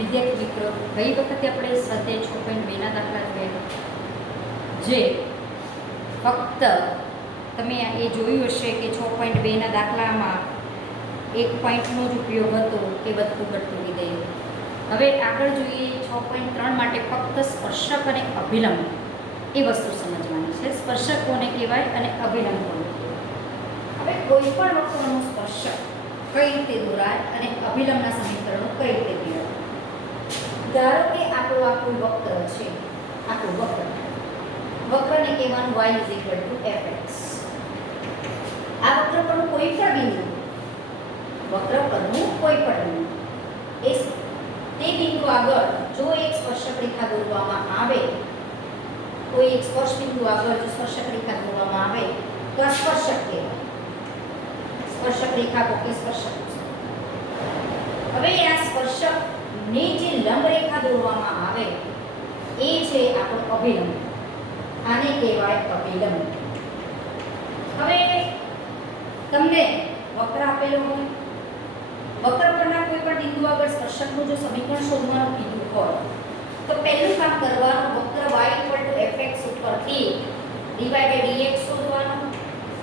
વિદ્યાર્થી મિત્રો, ગઈ વખતે આપણે સ્વાધ્યાય 6.2ના દાખલા જોયા, જે ફક્ત તમે એ જોયું હશે કે 6.2ના દાખલામાં એક પોઈન્ટનો જ ઉપયોગ હતો કે વધતું ઘટતું વિધેય. હવે આગળ જોઈએ 6.3 માટે ફક્ત સ્પર્શક અને અભિલંબ એ વસ્તુ સમજવાની છે. સ્પર્શક કોને કહેવાય અને અભિલંબ કોને કહેવાય. હવે કોઈ પણ વસ્તુનો સ્પર્શક કઈ રીતે દોરાય અને અભિલંબના સમીકરણો કઈ રીતે મેળવવા. ધારો કે આપણું આખું વક્ર છે, આખું વક્રને કહેવાનું y fx. આ વક્ર પરનું કોઈ પણ બિંદુ, વક્ર પરનું કોઈ પણ બિંદુ, તે બિંદુ આગળ જો એક સ્પર્શક રેખા દોરવામાં આવે, કોઈ એક સ્પર્શ બિંદુ આગળ જો સ્પર્શક રેખા દોરવામાં આવે તો આ સ્પર્શક કહેવાય. સ્પર્શક રેખા કો કે સ્પર્શક. હવે આ સ્પર્શક ને જે લંબ રેખા દોરવામાં આવે એ છે આપણો અભિલંબ. આને કહેવાય અભિલંબ. હવે તમને વક્ર આપેલો હોય, વક્ર પરના કોઈ પણ બિંદુ આગળ સ્પર્શકનું જો સમીકરણ શોધવાનું કીધું હોય તો પહેલું કામ કરવાનું, વક્ર y fx ઉપરથી dy/dx શોધવાનું.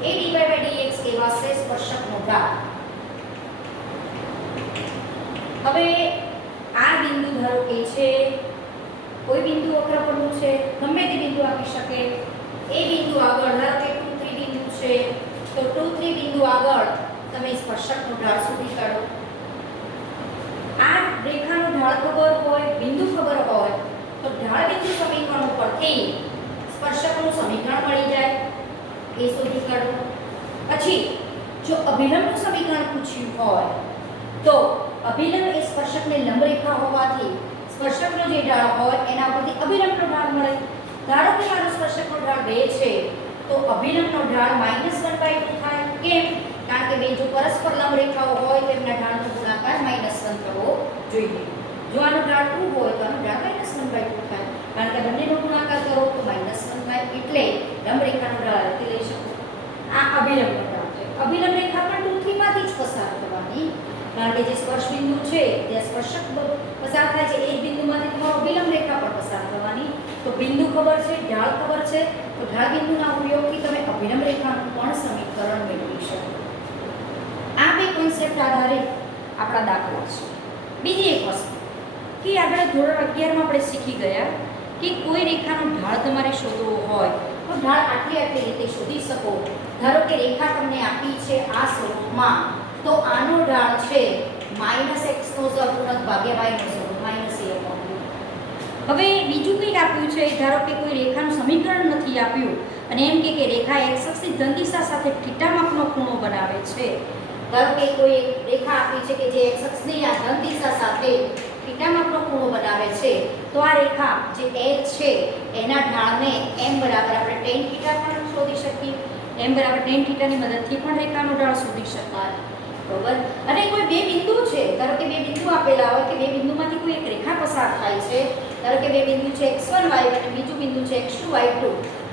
એ dy/dx કહેવાશે સ્પર્શકનો ઢાળ. હવે આ બિંદુ ધારો કે છે, કોઈ બિંદુ વક્ર પરનું છે, ગમે તે બિંદુ આપી શકે. એ બિંદુ આગળ ધારો કે 2 3 બિંદુ છે તો 2 3 બિંદુ આગળ તમે સ્પર્શકનો ઢાળ શોધી કાઢો. આ રેખાનો ઢાળ ખબર હોય, બિંદુ ખબર હોય તો ઢાળ બિંદુ સમીકરણ ઉપરથી સ્પર્શકનું સમીકરણ મળી જાય, એ શોધી કાઢો. પછી જો અભિલંબનું સમીકરણ પૂછ્યું હોય તો અભિલંબ એ સ્પર્શકને લંબ રેખા હોવાથી સ્પર્શકનો જે ઢાળ હોય એના પરથી અભિલંબનો ઢાળ મળે. ધારો કે મારો સ્પર્શકનો ઢાળ 2 છે તો અભિલંબનો ઢાળ -1/2 થાય. કેમ? કારણ કે બે જો પરસ્પર લંબ રેખાઓ હોય તો એમના ઢાળનો ગુણાકાર -1 થવો જોઈએ. જો આનો ઢાળ 2 હોય તો આનો ઢાળ -1/2 થાય, કારણ કે બંનેનો ગુણાકાર કરો તો -1 થાય. એટલે લંબ રેખાનો ઢાળ આ રીતે લઈ શકો. આ અભિલંબનો ઢાળ છે. અભિલંબ રેખા પણ 2 3 માંથી જ પસાર થવાની, કારણ કે જે સ્પર્શ બિંદુ છે ત્યાં સ્પર્શક પસાર થાય છે, એ જ બિંદુમાંથી તમારો વિલંબ રેખા પણ પસાર થવાની. તો બિંદુ ખબર છે, ઢાળ ખબર છે, તો ઢાળ બિંદુના ઉપયોગથી તમે અભિલંબ રેખાનું પણ સમીકરણ મેળવી શકો. આ બે કોન્સેપ્ટ આધારે આપણા દાખલા છે. બીજી એક વસ્તુ કે આગળ ધોરણ 11માં આપણે શીખી ગયા કે કોઈ રેખાનો ઢાળ તમારે શોધવો હોય તો ઢાળ આટલી રીતે શોધી શકો. ધારો કે રેખા તમને આપી છે આ સ્વરૂપમાં, તો આનો ઢાળ છે -x નો સહગુણક ભાગ્યા y નો સહગુણક -a/b. હવે બીજું કંઈક આપ્યું છે, ધારો કે કોઈ રેખાનું સમીકરણ નથી આપ્યું અને એમ કે રેખા x અક્ષની ધન દિશા સાથે θ માપનો ખૂણો બનાવે છે. ધારો કે કોઈ રેખા આપી છે કે જે x અક્ષની આ ધન દિશા સાથે θ માપનો ખૂણો બનાવે છે, તો આ રેખા જે h છે એના ઢાળને m બરાબર આપણે tan θ પણ શોધી શકીએ. m બરાબર tan θ ની મદદથી પણ રેખાનો ઢાળ શોધી શકાય. બરોબર. અને કોઈ બે બિંદુ છે, ધારો કે બે બિંદુ આપેલા હોય કે બે બિંદુમાંથી કોઈ એક રેખા પસાર થાય છે. ધારો કે બે બિંદુ છે x1 y1 અને બીજું બિંદુ છે x2 y2.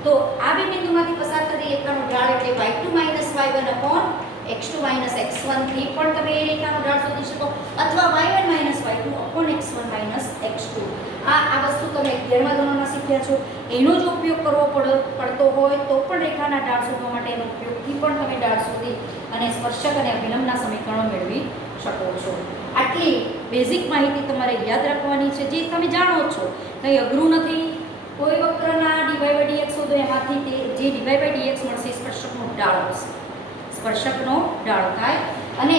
તો આ બે બિંદુમાંથી પસાર થતી રેખાનો ઢાળ એટલે y2 - y1 x2 - x1 થી પણ તમે એ રેખાનો ઢાળ શોધી શકો, અથવા y1 - y2 x1 - x2. આ વસ્તુ તમે 11મા ધોરણમાં શીખ્યા છો. એનો જ ઉપયોગ કરવો પડતો હોય તો પણ રેખાના ઢાળ શોધવા માટે એનો ઉપયોગથી પણ તમે ઢાળ શોધી અને સ્પર્શક અને અભિલંબના સમીકરણો મેળવી શકો છો. આટલી બેઝિક માહિતી તમારે યાદ રાખવાની છે, જે તમે જાણો છો, કંઈ અઘરું નથી. કોઈ વક્રના dy/dx શોધો, એમાંથી તે જે dy/dx મળશે સ્પર્શકનો ઢાળ હશે. સ્પર્શકનો ઢાળ થાય અને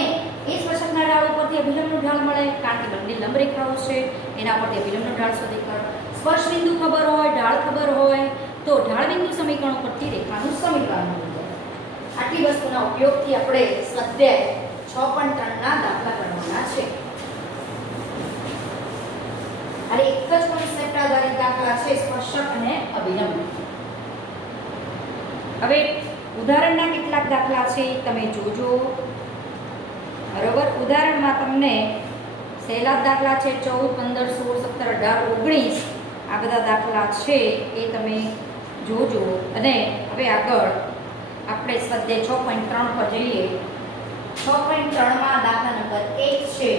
એ સ્પર્શકના ઢાળ ઉપરથી અભિલંબનો ઢાળ મળે, કારણ કે બંને લંબ રેખાઓ છે એના પરથી અભિલંબનો ઢાળ શોધી કાઢો. સ્પર્શ બિંદુ ખબર હોય, ઢાળ ખબર હોય તો ઢાળ બિંદુ સમીકરણ પરથી રેખાનું સમીકરણ મળી જાય. આટલી વસ્તુના ઉપયોગથી આપણે સ્વાધ્યાય 6.3ના દાખલા ગણવાના છે. અને એક જ કોન્સેપ્ટ આધારિત દાખલા છે, સ્પર્શક અને અભિલંબ. હવે ઉદાહરણના કેટલાક દાખલા છે તમે જોજો. બરોબર. ઉદાહરણમાં તમને સહેલા દાખલા છે 14 15 16 17 18 19 આ બધા દાખલા છે એ તમે જોજો. અને હવે આગળ આપણે સ્વાધ્યાય 6.3 પર જઈએ. 6.3 માં દાખલા નંબર 1 છે.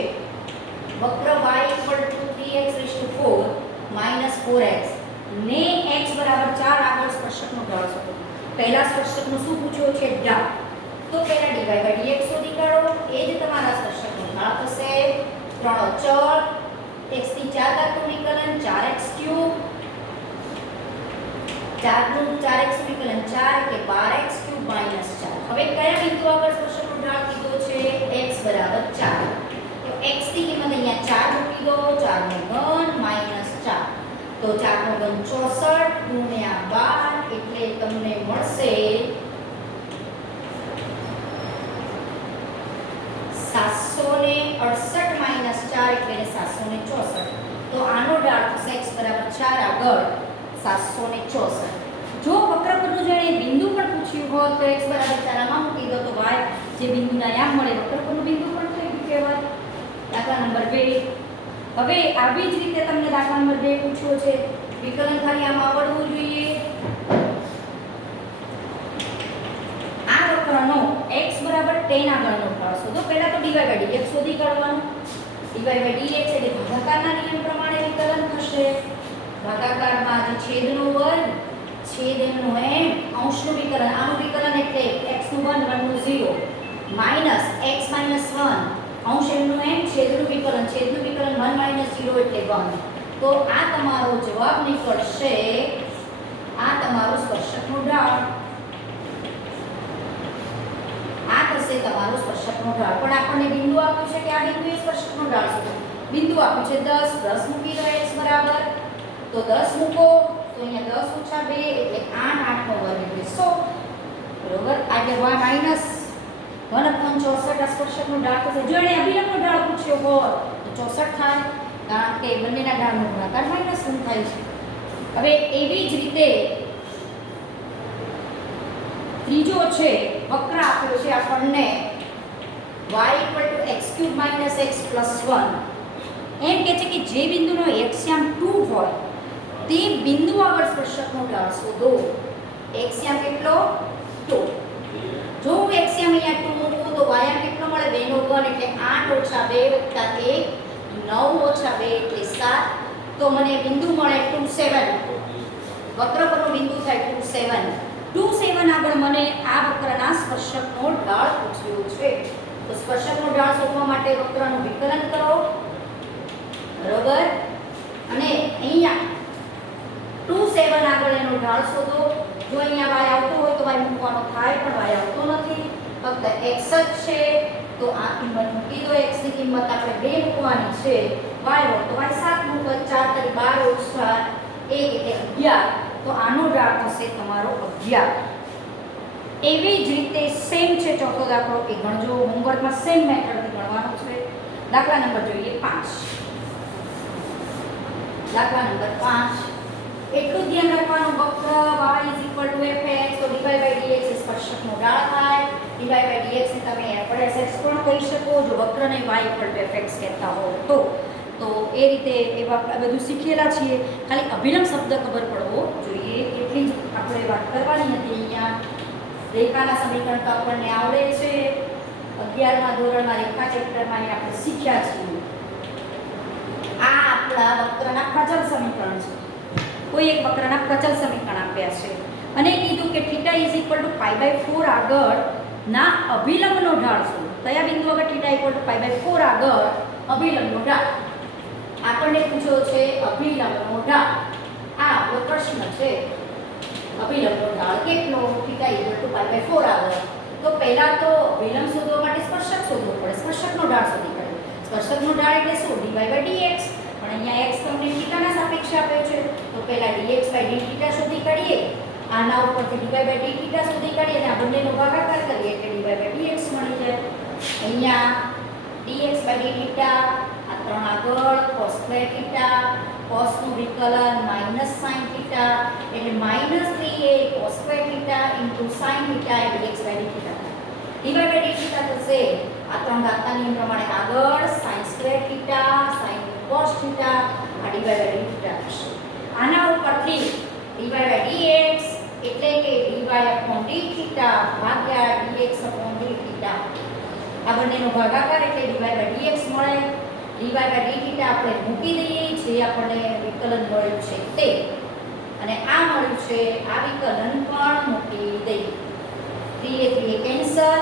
વક્ર y = 3 4x ને x બરાબર 4 આગળ સ્પર્શકનો ઢાળ શોધો. પહેલા સ્પર્શકનો શું પૂછ્યો છે? ઢાળ. તો પહેલા dy/dx શોધી કાઢો. એ જ તમારા સ્પર્શકનો ઢાળ થશે. 3 અચળ x થી 4 ઘાતનું વિકલન 4x³ 4 નું 4x વિકલન 4 એટલે 12x³ - 4. હવે કયા બિંદુ આગળ સ્પર્શકનો ઢાળ કીધો છે? x બરાબર 4. તો x ની કિંમત અહીંયા 4 મૂકી દો. 4 નો ઘન -4. તો 4 નો ઘન 64 ગુણ્યા 12 એટલે તમને મળશે 768 -4 એટલે 764. તો આનો ઢાળ થશે x બરાબર 4 આગળ 764. જો વક્ર પરનું જેણે બિંદુ પણ પૂછ્યું હોત તો x બરાબર 4 આમાં મૂકી દો તો y જે બિંદુના યામ મળે વક્ર પરનું બિંદુ પણ થઈ ગયું કહેવાય. દાખલા નંબર 2. હવે આવી જ રીતે તમને દાખલા નંબર 2 પૂછ્યો છે. વિકલન ખાલી આમાં આવડવું જોઈએ. આ વક્રનો x બરાબર 10 આગળનો ઢાળ શોધો. પહેલા તો dy/dx શોધી કાઢવાનું. dy/dx એટલે ભાગાકારના નિયમ પ્રમાણે વિકલન થશે. ભાગાકારમાં જે છેદનો વર્ગ છેદનો m અંશનું વિકલન આનું વિકલન એટલે x નું 1 1 નું 0 માઈનસ x - 1 અંશ m નું m છેદનું વિકલન 1 - 0 એટલે 1. તો આ તમારો જવાબ નીકળશે. આ તમારો સ્પર્શકનો ઢાળ. આ થશે તમારો સ્પર્શકનો ઢાળ. પણ આપણને બિંદુ આપ્યું છે કે આ બિંદુએ સ્પર્શકનો ઢાળ શોધો. બિંદુ આપ્યું છે 10 10 મૂકી દો x બરાબર. તો 10 મૂકો તો અહીંયા 10 - 2 એટલે 8 8 નો વર્ગ એટલે 100 બરોબર. આજે માઈનસ 1/64 આ સ્પર્શકનો ઢાળ થશે. જો એને અભિલંબનો ઢાળ પૂછ્યો હોય તો 64 થાય કારણ કે બંનેના ઢાળનો ગુણાકાર -1 થાય છે. હવે એવી જ રીતે ત્રીજો છે વક્ર આપ્યો છે આપણને y = x³ - x + 1. એમ કે છે કે જે બિંદુનો x યામ 2 હોય તે બિંદુ આગળ સ્પર્શકનો ઢાળ શોધો. x યામ કેટલો? 2. જો હું x યામ અહીંયા 2 મૂકું તો y યામ કેટલો મળે? 2 નો ઘન એટલે 8 - 2 + 1 9 - 2 એટલે 7. તો મને બિંદુ મળે 2 7. વક્ર પરનું બિંદુ થાય 2 7. 2 7 આગળ મને આ વક્રના સ્પર્શકનો ઢાળ પૂછ્યો છે. તો સ્પર્શકનો ઢાળ શોધવા માટે વક્રનું વિકલન કરો બરોબર. અને અહીંયા 2 7 આગળ એનો ઢાળ શોધો. જો અહીંયા y આવતો હોય તો y મૂકવાનો થાય પણ y આવતો નથી ફક્ત x જ છે. તો આ કિંમત મૂકી દો. x ની કિંમત આપણે 2 મૂકવાની છે. y હોય તો y 7 મૂકો. 4 × 12 - 1 એટલે 11. તો આનો ઢાળ થશે તમારો 11. એવી જ રીતે સેમ છે ચોથો દાખલો એ ગણજો. હોમવર્કમાં સેમ મેથડથી ગણવાનો છે. દાખલા નંબર જોઈએ 5. દાખલા નંબર 5 એટલું ધ્યાન રાખવાનું વક્ર y = fx તો dy/dx એ સ્પર્શકનો ઢાળ થાય. dy/dx ને તમે f/x પણ કહી શકો જો વક્રને y = fx કહેતા હો તો. તો એ રીતે એવા બધું શીખેલા છીએ. ખાલી અભિલંબ શબ્દ ખબર પડવો જોઈએ એટલી જ આપણે વાત કરવાની હતી. અહીંયા રેખાના સમીકરણ તો આપણને આવડે છે. 11મા ધોરણમાં રેખા ચેપ્ટરમાં આપણે શીખ્યા છીએ. આ આપણા વક્રના પ્રચલ સમીકરણ છે. કોઈ એક વક્રના પ્રચલ સમીકરણ આપ્યા છે અને કીધું કે θ = π/4 આગળ ના અભિલંબનો ઢાળ શોધો. કયા બિંદુ આગળ θ = π/4 આગળ અભિલંબનો ઢાળ આપણને પૂછ્યો છે. અભિલંબનો ઢાળ આ આપણો પ્રશ્ન છે. અભિલંબનો ઢાળ કેટલો? θ = π/4 આગળ. તો પહેલા તો અભિલંબ શોધવા માટે સ્પર્શક શોધવો પડે. સ્પર્શકનો ઢાળ શોધી કાઢો. સ્પર્શકનો ઢાળ એટલે શું? dy/dx. પણ અહીંયા x તમને θ ના સાપેક્ષે આપ્યો છે તો પહેલા dx/dθ શોધી કાઢીએ. આના ઉપરથી dy/dθ શોધી કાઢીએ અને આ બંનેનો ભાગાકાર કરીએ એટલે dy/dx મળી જાય. અહીંયા dx/dθ આ 3 આગળ cos² θ cos નું વિકલન -sin θ એટલે -3a cos² θ sin θ dx/dθ. dy/dθ થશે આ 3 ઘાતના નિયમ પ્રમાણે આગળ sin² θ sin cos θ આ dy/dθ થશે. આના ઉપરથી dy/dx એટલે કે dy/dθ ભાગ્યા dx/dθ આ બંનેનો ભાગાકાર એટલે dy/dx મળે. dy/dθ આપણે મૂકી દઈએ છીએ. જે આપણને વિકલન મળ્યું છે તે, અને આ મળ્યું છે આ વિકલન પણ મૂકી દઈએ. 3 એ 3 કેન્સલ,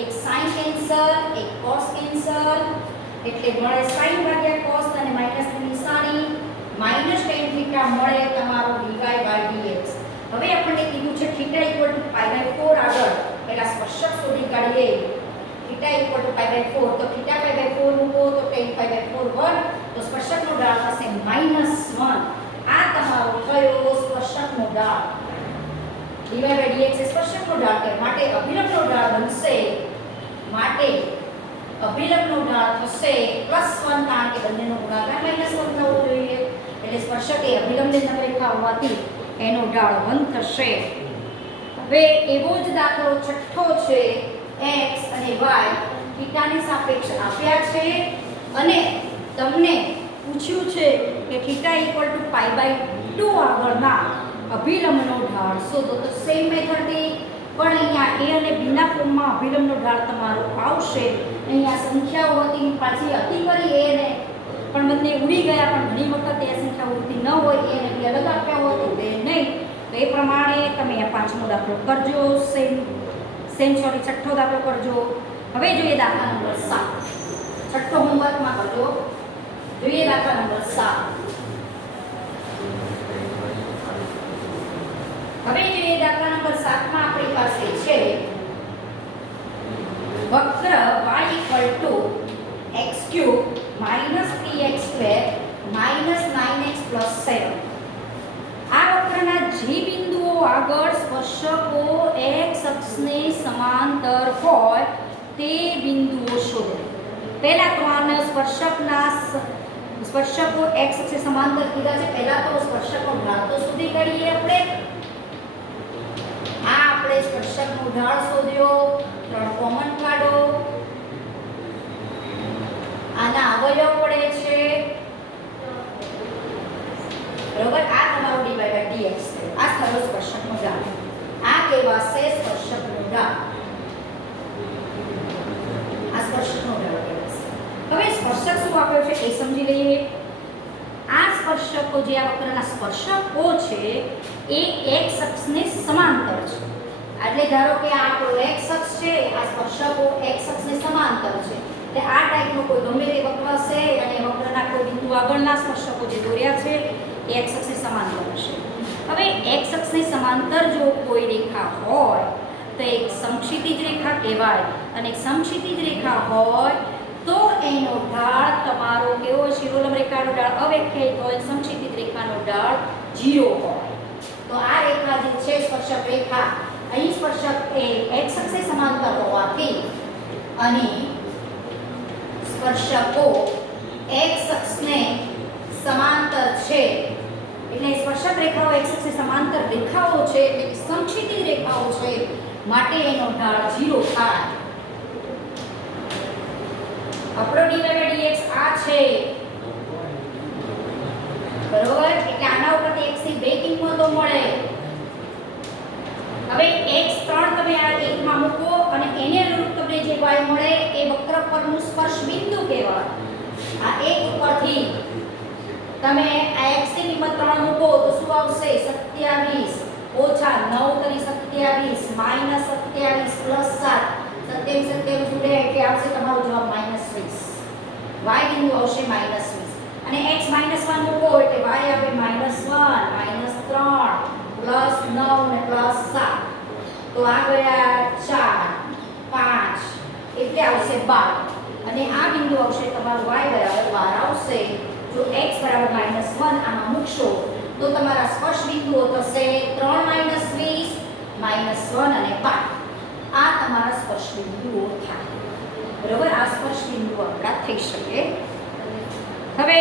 એક sin કેન્સલ, એક cos કેન્સલ, એટલે મળે sin ભાગ્યા cos અને માઈનસ ની નિશાની માઈનસ tan થીટા મળે તમારો dy/dx. હવે આપણને કીધું છે θ π/4 આગળ પહેલા સ્પર્શક શોધી કાઢીએ. θ π/4 તો θ π/4 મૂકો તો tan π/4 1, તો સ્પર્શકનો ઢાળ થશે -1. આ તમારો થયો સ્પર્શકનો ઢાળ. dy/dx એ સ્પર્શકનો ઢાળ છે, માટે અભિલંબનો ઢાળ બનશે, માટે અભિલંબનો ઢાળ થશે +1, કારણ કે બંનેનો ગુણાકાર -1 થવો જોઈએ. એટલે સ્પર્શક એ અભિલંબની નવરેખા હોવાથી એનો ઢાળ 1 થશે. હવે એવો જ દાખલો છઠ્ઠો છે. x અને y થીટાની સાપેક્ષ આપ્યા છે અને તમને પૂછ્યું છે કે θ π/2 આગળના અભિલંબનો ઢાળ શોધો. તો સેમ મેથડથી પણ અહીંયા a અને b ના ફોર્મમાં અભિલંબનો ઢાળ તમારો આવશે. અહીંયા સંખ્યાઓ હતી પાછી અતિ કરી a ને પણ બંને ઉડી ગયા, પણ ઘણી વખત એ સંખ્યા ઉડતી ન હોય, a અને b અલગ આપ્યા હોય તો બે નહીં. તો એ પ્રમાણે તમે આ પાંચમો દાખલો કરજો. છઠ્ઠો દાખલો કરજો. હવે જોઈએ દાખલા નંબર 7. છઠ્ઠો હોમવર્કમાં કરજો. જોઈએ દાખલા નંબર 7. હવે જોઈએ દાખલા નંબર 7 માં આપણી પાસે છે વક્ર y x³ -3x² -9x + 7. આ વક્રના જે બિંદુઓ આગળ સ્પર્શકો x અક્ષને સમાંતર હોય તે બિંદુઓ શોધો. પહેલા તો આને સ્પર્શકો x અક્ષે સમાંતર કીધા છે. પહેલા તો સ્પર્શકનો ઢાળ તો શોધી કાઢીએ આપણે. આ આપણે સ્પર્શકનો ઢાળ શોધ્યો, 3 કોમન કાઢો. આના અવયવ પડે છે, બરોબર. આ તમારો dy/dx છે. આ થયો સ્પર્શકનો ઢાળ. આ કહેવાશે સ્પર્શકનો ઢાળ. આ સ્પર્શકનો ઢાળ કહેવાશે. હવે સ્પર્શક શું આપ્યો છે એ સમજી લઈએ. આ સ્પર્શકો જે આ વક્રના સ્પર્શકો છે એ x અક્ષને સમાંતર છે. એટલે ધારો કે આ આપણો x અક્ષ છે, આ સ્પર્શકો x અક્ષને સમાંતર છે. એટલે આ ટાઈપનો કોઈ ગમે તે વક્ર હશે અને વક્રના કોઈ બિંદુ આગળના સ્પર્શકો જે દોર્યા છે એ x અક્ષને સમાંતર હશે. હવે x અક્ષને સમાંતર જો કોઈ રેખા હોય તો એક સમક્ષિતિજ રેખા કહેવાય, અને સમક્ષિતિજ રેખા હોય તો એનો ઢાળ તમારો કેવો? શિરોલંબ રેખાનો ઢાળ અવ્યાખ્યાયિત હોય, સમક્ષિતિજ રેખાનો ઢાળ 0 હોય. તો આ રેખા જે છે સ્પર્શક રેખા, અહીં સ્પર્શક એ x અક્ષે સમાંતર હોવાથી અને સ્પર્શકો x અક્ષને સમાંતર છે, એટલે સ્પર્શક રેખાઓ x અક્ષે સમાંતર રેખાઓ છે, એટલે સમક્ષિતિજ રેખાઓ છે, માટે એનો ઢાળ 0 થાય. આપણો dy/dx આ છે, બરોબર. એટલે આના ઉપરથી x ની બે કિંમતો મળે. હવે x3 તમે આ 1 માં મૂકો અને એને અનુરૂપ તમને જે y મળે એ વક્ર પરનું સ્પર્શ બિંદુ કહેવાય. આ 1 ઉપરથી તમે આ x ની કિંમત 3 મૂકો તો શું આવશે? 27 ઓછા 9 કરી 27 માઈનસ 27 પ્લસ 7 27 જોડે એટલે આવશે તમારો જવાબ -20. y બિંદુ આવશે -20 અને x -1 મૂકો એટલે y આવે -1 -3 પ્લસ 9 ને પ્લસ 7 તો આ ગયા 4 5 એટલે આવશે 12 અને આ બિંદુ આવશે તમારો y બરાબર 12 આવશે. જો x બરાબર -1 આમાં મૂકશો તો તમારા સ્પર્શ બિંદુઓ થશે 3 -20 -1 અને 12. આ તમારા સ્પર્શ બિંદુઓ થાય, બરોબર. આ સ્પર્શ બિંદુઓ આપણા થઈ શકે. હવે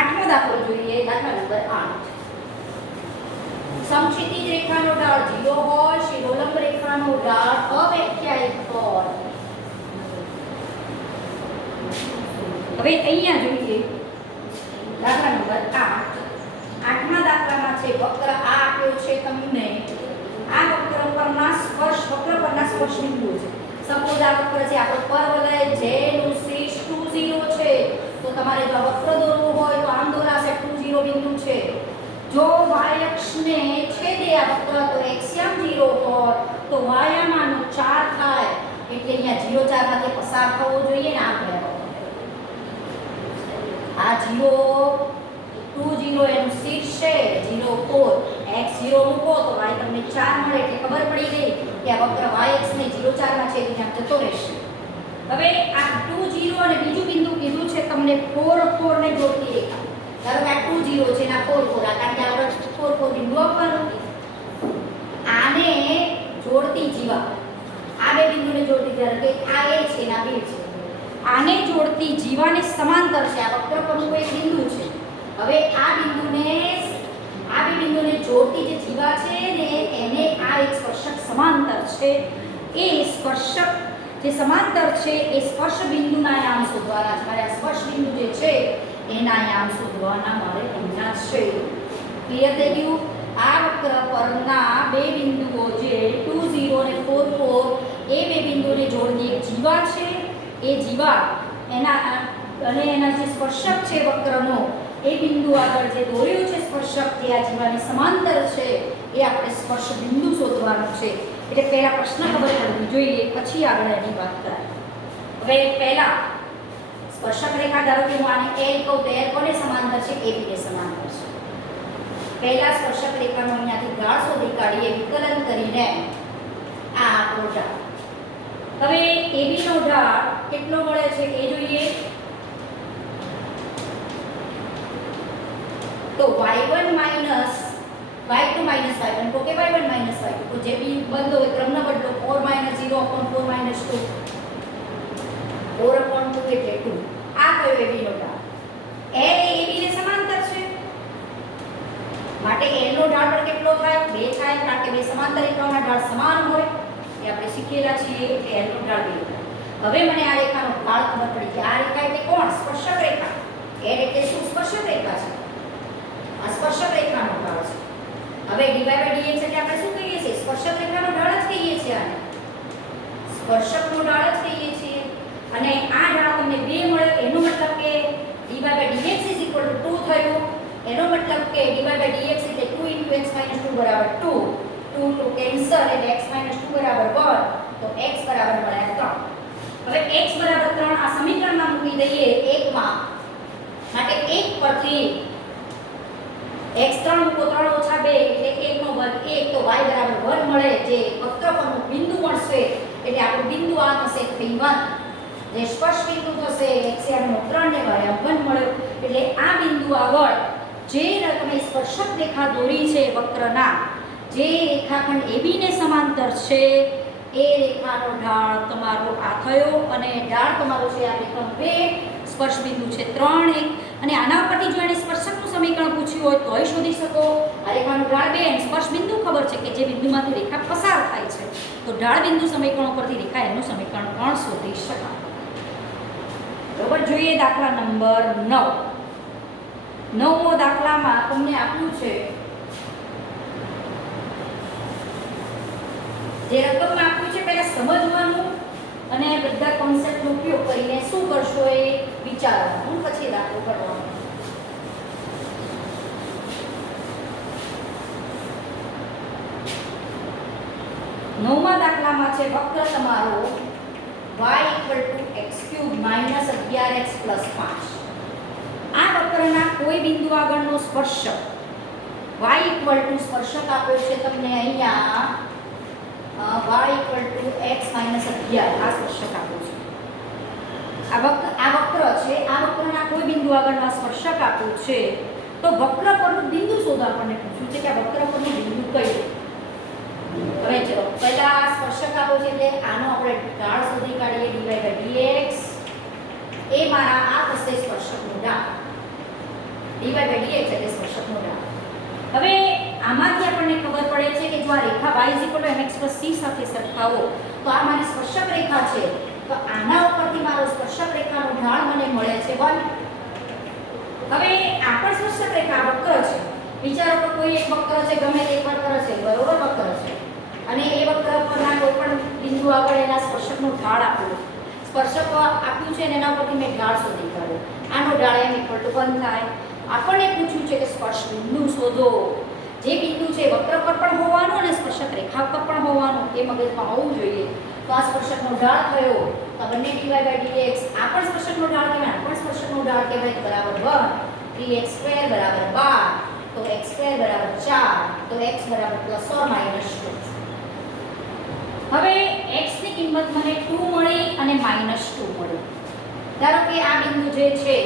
8મો દાખલો જોઈએ. દાખલા નંબર 8. સમક્ષિતિજ રેખાનો ઢાળ 0 હોય, શિરોલંબ રેખાનો ઢાળ અવ્યાખ્યાયિત હોય. હવે અહીંયા જોઈએ દાખલા નંબર 8. 8મા દાખલામાં છે વક્ર આ આપ્યો છે તમને. આ વક્ર પરના સ્પર્શ બિંદુઓ છે. સપોઝ આ વક્ર છે આપણો પરવલય જેનું શીર્ષ 2 0 છે, તો તમારે જો વક્ર દોરવું પસાર થવો જોઈએ ને આ ગયા આ 0 2 0 એનું શીર્ષ છે 0 4 x 0 મૂકો તો y તમને 4 મળે એટલે ખબર પડી ગઈ કે આ વક્ર yx ને 0 4 માં છેદીને આમ જતો રહેશે. હવે આ 2 0 અને બીજું બિંદુ કીધું છે તમને 4 4 ને જોડતી રેખા. ધારો કે આ 2 0 છે ના 4 4 આ કારણ કે આપણે 4 4 બિંદુ આપવાનું. આને જોડતી જીવા આ બે બિંદુને જોડતી ધારો કે આ a છે ના b છે. આને જોડતી જીવાને સમાંતર છે આ વક્ર પરનું કોઈ બિંદુ છે. હવે આ બે બિંદુને જોડતી જે જીવા છે ને એને આ એક સ્પર્શક સમાંતર છે. એ સ્પર્શક જે સમાંતર છે એ સ્પર્શ બિંદુના યામ શોધવાના છે. મારે આ સ્પર્શ બિંદુ જે છે એના યામ શોધવાના મારે અહીંયા છે. ક્લિયર થઈ ગયું? આ વક્ર પરના બે બિંદુઓ જે 2 0 અને 4 4 એ બે બિંદુને જોડતી એક જીવા છે. એ જીવા એના અને એના જે સ્પર્શક છે વક્રનો એ બિંદુ આગળ જે દોર્યું છે સ્પર્શક જે આ જીવાની સમાંતર છે એ આપણે સ્પર્શ બિંદુ શોધવાનું છે. એટલે પહેલા પ્રશ્ન ખબર પડવી જોઈએ પછી આગળ એની વાત કરાય. હવે પહેલા સ્પર્શક રેખા ધારો કે હું આને L કહું તો L કોને સમાંતર છે? AB ને સમાંતર છે. પહેલા સ્પર્શક રેખાનો અહીંયાથી ઢાળ શોધી કાઢીએ વિકલન કરીને આ આપણો ઢાળ. હવે AB નો ઢાળ કેટલો મળે છે એ જોઈએ. તો y1 minus y2 minus y1 તો કે y1 minus y2 તો જે બી બદલો હોય ક્રમનો બદલો 4 minus 0 upon 4 minus 2 4 upon 2 એટલે 2. આ કયો AB નો ઢાળ? L એ AB ને સમાંતર છે માટે L નો ઢાળ પણ કેટલો થાય? 2 થાય કારણ કે બે સમાંતર રેખાઓના ઢાળ સમાન હોય એ આપણે શીખેલા છીએ એટલે L નો ઢાળ 2 થાય. હવે મને આ રેખાનો ઢાળ ખબર પડી કે આ રેખા એટલે કોણ? સ્પર્શક રેખા. L એટલે શું? સ્પર્શક રેખા છે. આ સ્પર્શક રેખાનો ઢાળ છે. હવે dy by dx એટલે આપણે શું કહીએ છીએ? સ્પર્શક રેખાનો ઢાળ જ કહીએ છીએ આને. સ્પર્શકનો ઢાળ જ કહીએ છીએ. અને આ ઢાળ તમને 2 મળ્યો એનો મતલબ કે dy by dx 2 થયું. એનો મતલબ કે dy by dx એટલે 2 x 2 બરાબર 2. 2 to કેન્સલ એટલે x 2 બરાબર 1 તો x બરાબર મળ્યા 3. હવે x બરાબર 3 આ સમીકરણમાં મૂકી દઈએ 1 માં માટે 1 પરથી x 3 મૂકો 3 ઓછા 2 એટલે 1 નો વર્ગ 1 તો y બરાબર 1 મળે જે વક્ર પરનું બિંદુ મળશે એટલે આપણું બિંદુ આ થશે 3 1 જે સ્પર્શ બિંદુ થશે x નો 3 ને y 1 મળ્યો એટલે આ બિંદુ આગળ જે તમે સ્પર્શક રેખા દોરી છે વક્રના જે રેખાખંડ AB ને સમાંતર છે એ રેખાનો ઢાળ તમારો આ થયો અને ઢાળ તમારો છે આ રેખાનો 2 સ્પર્શ બિંદુ છે 3 1 અને આના ઉપરથી જો એને સ્પર્શકનું સમીકરણ પૂછ્યું હોય તોય શોધી શકો. આ રેખાનો ઢાળ 2 અને સ્પર્શ બિંદુ ખબર છે કે જે બિંદુમાંથી રેખા પસાર થાય છે તો ઢાળ બિંદુ સમીકરણ ઉપરથી રેખા એનું સમીકરણ પણ શોધી શકાય. બરાબર. જોઈએ દાખલા નંબર 9. 9મો દાખલામાં તમને આપ્યું છે જે રકમ આપ્યું છે પહેલા સમજવાનું અને બધા કોન્સેપ્ટનો ઉપયોગ કરીને શું કરશો એ વિચારવાનું પછી દાખલો કરવાનો. નવમા દાખલામાં છે વક્ર તમારો y x³ -11x + 5. આ વક્રના કોઈ બિંદુ આગળનો સ્પર્શક y સ્પર્શક આપ્યો છે તમને અહીંયા y x - 11 આ સ્પર્શક આપ્યો છે. આ વક્ર છે આ વક્રના કોઈ બિંદુ આગળનો સ્પર્શક આપ્યો છે તો વક્ર પરનું બિંદુ શોધવા આપણને પૂછ્યું છે કે આ વક્ર પરનું બિંદુ કયું. હવે ચલો પહેલા સ્પર્શક આપ્યો છે એટલે આનો આપણે ઢાળ શોધી કાઢીએ dy/dx એ મારા આ થશે સ્પર્શકનો ઢાળ. dy/dx એટલે સ્પર્શકનો ઢાળ. હવે આમાંથી આપણને ખબર પડે છે કે જો આ રેખા y mx + c સાથે સરખાવો તો આ મારી સ્પર્શક રેખા છે તો આના ઉપરથી મારો સ્પર્શક રેખાનો ઢાળ મને મળે છે 1. હવે આ પણ સ્પર્શક રેખા વક્ર છે. વિચારો કે કોઈ એક વક્ર છે ગમે તે વક્ર છે બરોબર વક્ર છે અને એ વક્ર પરના કોઈ પણ બિંદુ આગળ એના સ્પર્શકનો ઢાળ આપ્યો સ્પર્શક આપ્યું છે અને એના પરથી મેં ઢાળ શોધી કાઢ્યો. આનો ઢાળ m = 1 થાય. આપણને પૂછ્યું છે કે સ્પર્શ બિંદુ શોધો. જે બિંદુ છે વક્ર પર પણ હોવાનું અને સ્પર્શક રેખા પર પણ હોવાનું એ મગજમાં હોવું જોઈએ. તો આ સ્પર્શકનો ઢાળ થયો તો બંને dy by dx આ પણ સ્પર્શકનો ઢાળ કહેવાય આ પણ સ્પર્શકનો ઢાળ કહેવાય બરાબર 1 3x² બરાબર 12 તો x² બરાબર 4 તો x બરાબર ±2 હવે x ની કિંમત મને 2 મળી અને -2 મળી ધારો કે આ બિંદુ જે છે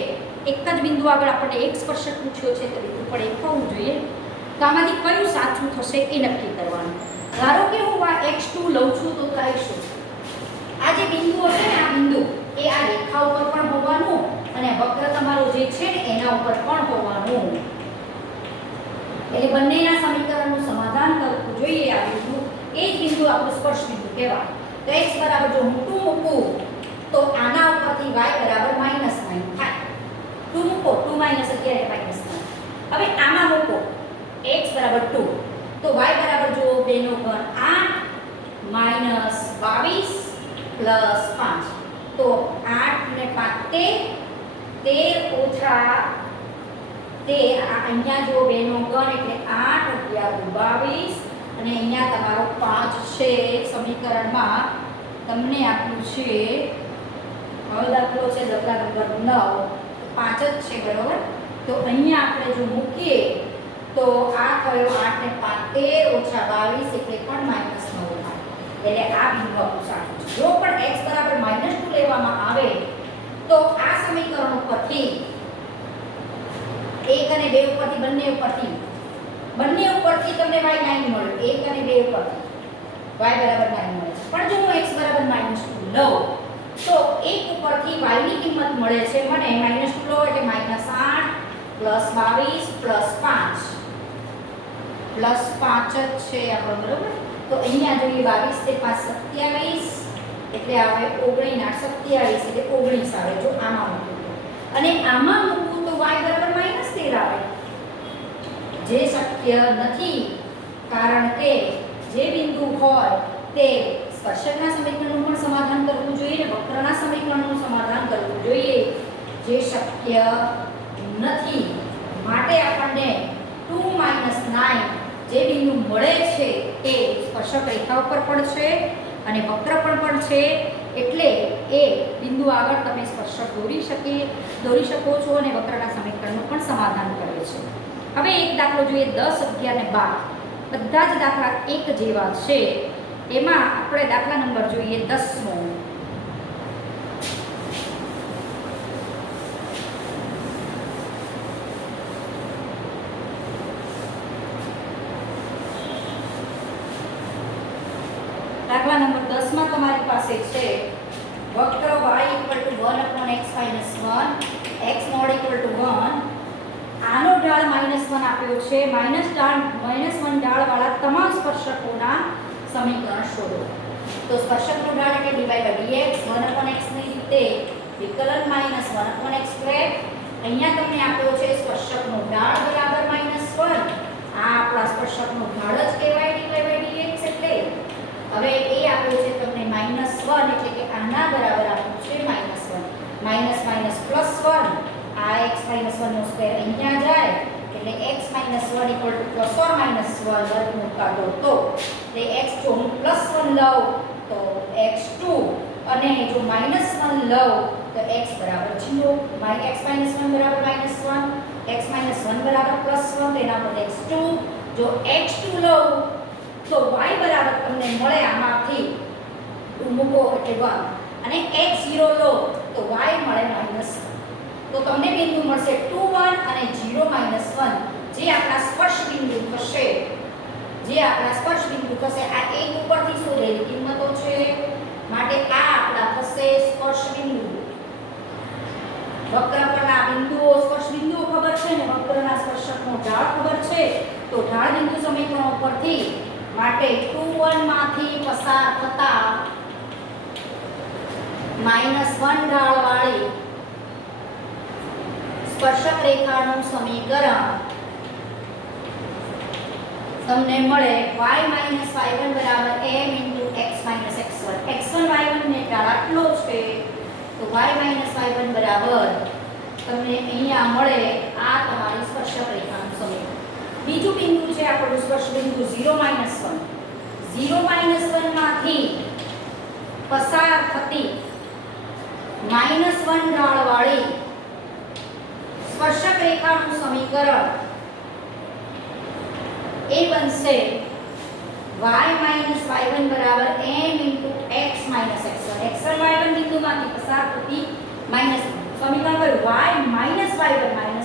એક જ બિંદુ આગળ આપણે એક સ્પર્શક પૂછ્યો છે તો બિંદુ પર એક હોવું જોઈએ તો આમાંથી કયું સાચું થશે એ નક્કી કરવાનું ધારો કે હું આ x2 લઉં છું તો થાય શું આ જે બિંદુ હશે ને આ બિંદુ એ આ રેખા ઉપર પણ હોવાનું અને વક્ર તમારો જે છે ને એના ઉપર પણ હોવાનું એટલે બંનેના સમીકરણનું સમાધાન કરવું જોઈએ આ બિંદુ એ જ બિંદુ આપણું સ્પર્શ બિંદુ કહેવાય તો x બરાબર જો હું 2 મૂકું તો આના ઉપરથી y બરાબર -9 થાય 2 મૂકો 2 - 11 એટલે -9 હવે આમાં મૂકો x બરાબર 2 તો y બરાબર જો 2 નો ઘન 8 -22 + 5 તો 8 ને 5 13 ઓછા 13 આ અહીંયા જો 2 નો ઘન એટલે 8 + 22 અને અહીંયા તમારો 5 છે સમીકરણમાં તમને આપ્યું છે હવે દાખલો છે દાખલા નંબર 9 5 જ છે બરોબર તો અહીંયા આપણે જો મૂકીએ તો આ થયો 8 ને 5 13 ઓછા 22 એટલે પણ -9 થાય એટલે આ બિંદુ આપણું સાચું છે જો પણ x બરાબર -2 લેવામાં આવે તો આ સમીકરણ ઉપરથી 1 અને 2 ઉપરથી બંને ઉપરથી તમને y 9 મળ્યો 1 અને 2 ઉપરથી y બરાબર 9 મળે છે પણ જો હું x બરાબર -2 લઉં તો 1 ઉપરથી y ની કિંમત મળે છે મને -2 લો એટલે -8 + 22 + 5 +5 જ છે આપણો બરોબર તો અહીંયા જોઈએ 22 તે 5 27 એટલે આવે 19 27 એટલે 19 આવે જો આમાં મૂકું અને આમાં મૂકું તો y બરાબર -13 આવે જે શક્ય નથી કારણ કે જે બિંદુ હોય તે સ્પર્શકના સમીકરણનું પણ સમાધાન કરવું જોઈએ અને વક્રના સમીકરણનું સમાધાન કરવું જોઈએ જે શક્ય નથી માટે આપણને 2 - 9 જે બિંદુ મળે છે એ સ્પર્શક રેખા ઉપર પણ છે અને વક્ર પણ છે એટલે એ બિંદુ આગળ તમે સ્પર્શક દોરી શકો છો અને વક્રના સમીકરણનું પણ સમાધાન કરે છે હવે એક દાખલો જોઈએ 10 11 અને 12 બધા જ દાખલા એક જેવા છે એમાં આપણે દાખલા નંબર જોઈએ 10મો દાખલા નંબર 10 માં તમારી પાસે છે વક્ર y = 1/x - 1 x mod = 1 આનો ઢાળ -1 આપ્યો છે -1 ઢાળ વાળા તમામ સ્પર્શકોના સમીકરણ શોધો તો સ્પર્શકનો ઢાળ એટલે dy by dx 1/x ની રીતે વિકલન -1/x². અહીંયા તમને આપ્યો છે સ્પર્શકનો ઢાળ બરાબર -1 આ આપણા સ્પર્શકનો ઢાળ જ કહેવાય dy by dx એટલે હવે એ આપ્યો છે તમને -1 એટલે કે આના બરાબર આપ્યું છે -1 +1 આ x - 1 નો સ્ક્વેર અહીંયા જાય એટલે x - 1 ± 1 વર્ગમૂળ કાઢો તો તે x જો હું +1 લઉં તો x2 અને જો -1 લઉં તો x બરાબર 0 x - 1 બરાબર -1 x - 1 બરાબર +1 તેના બદલે x2 જો x2 લઉં તો y બરાબર તમને મળે આમાંથી મૂકો એટલે 1 અને x0 લો તો y મળે -1 તો તમને બિંદુ મળશે 2 1 અને 0 -1 જે આપણા સ્પર્શ બિંદુ થશે આ એક ઉપરથી શોધેલી કિંમતો છે માટે આ આપણા થશે સ્પર્શ બિંદુ વક્ર પરના બિંદુઓ સ્પર્શ બિંદુઓ ખબર છે ને વક્રના સ્પર્શકનો ઢાળ ખબર છે તો ઢાળ બિંદુ સમીકરણ ઉપરથી માટે 2 1 માંથી પસાર થતા -1 ઢાળ વાળી સ્પર્શક રેખાનું સમીકરણ તમને મળે y - y1 m * x - x1 x1 y1 ને ઢાળ આટલો છે તો y - y1 બરાબર તમને અહીંયા મળે આ તમારી સ્પર્શક રેખાનું સમીકરણ બીજું બિંદુ છે આપણું સ્પર્શ બિંદુ 0 - 1 0 - 1 માંથી પસાર થતી -1 ઢાળવાળી સ્પર્શક રેખાનું સમીકરણ એ બનશે y - y1 બરાબર m * x - x1 x1 y1 બિંદુમાંથી પસાર થતી માઈનસ સમીકરણ કર્યું y - y1 +1 m *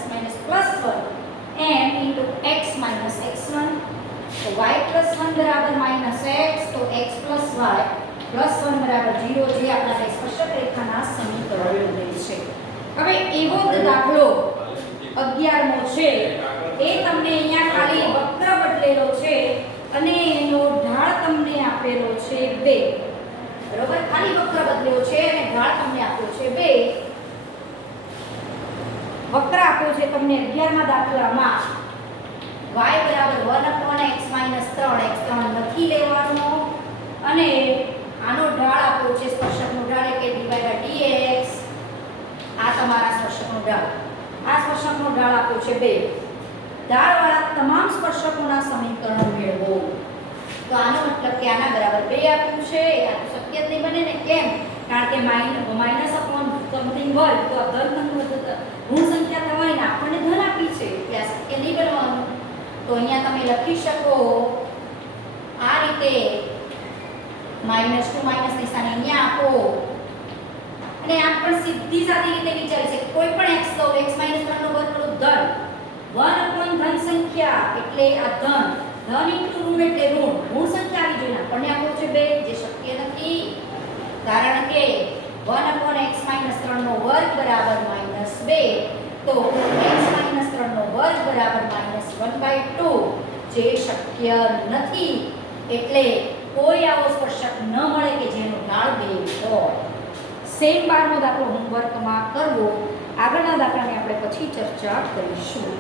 x - x1 તો y + 1 બરાબર -x તો x + y + 1 બરાબર 0 જે આપણા સ્પર્શક રેખાના સમીકરણ બને છે. હવે એવો જ દાખલો 11મો છે એ તમને અહીંયા ખાલી વક્ર બદલેલો છે અને એનો ઢાળ તમને આપેલો છે 2 બરોબર ખાલી વક્ર બદલ્યો છે અને ઢાળ તમને આપ્યો છે 2 વક્ર આપ્યો છે તમને 11મા દાખલામાં y બરાબર 1/x - 3 x3 નથી લેવાનો અને આનો ઢાળ આપ્યો છે સ્પર્શકનો ઢાળ એટલે dy/dx આ તમારા સ્પર્શકનો ઢાળ આ સ્પર્શકનો ઢાળ આપ્યો છે 2 ઢાળવાળા તમામ સ્પર્શકોના સમીકરણો મેળવો. તો આનો મતલબ કે આના બરાબર 2 આપ્યું છે આ તો શક્ય જ નહીં બને ને કેમ કારણ કે માઈનસ અપોન સમથિંગ વર્ગ તો ધન ઋણ સંખ્યા તમારી ને આપણને ધન આપી છે એટલે આ શક્ય નહીં બનવાનું. તો અહીંયા તમે લખી શકો આ રીતે -2 નિશાની અહીંયા આપો અને આમ પણ સીધી સાદી રીતે વિચારી છે કોઈ પણ x લો x - 3 નો વર્ગ કરું ધન 1 અપોન ધન સંખ્યા એટલે આ ધન ઇન્ટુ ઋણ એટલે ઋણ સંખ્યા આવી જોઈએ આપણને આપ્યો છે 2 જે શક્ય નથી કારણ કે 1 અપોન x - 3 નો વર્ગ બરાબર -2 તો x - 3 નો વર્ગ બરાબર -1/2 જે શક્ય નથી એટલે કોઈ આવો સ્પર્શક ન મળે કે જેનો ઢાળ 2 હોય. સેમ 12મો દાખલો હોમવર્કમાં કરવો. આગળના દાખલાની આપણે પછી ચર્ચા કરીશું.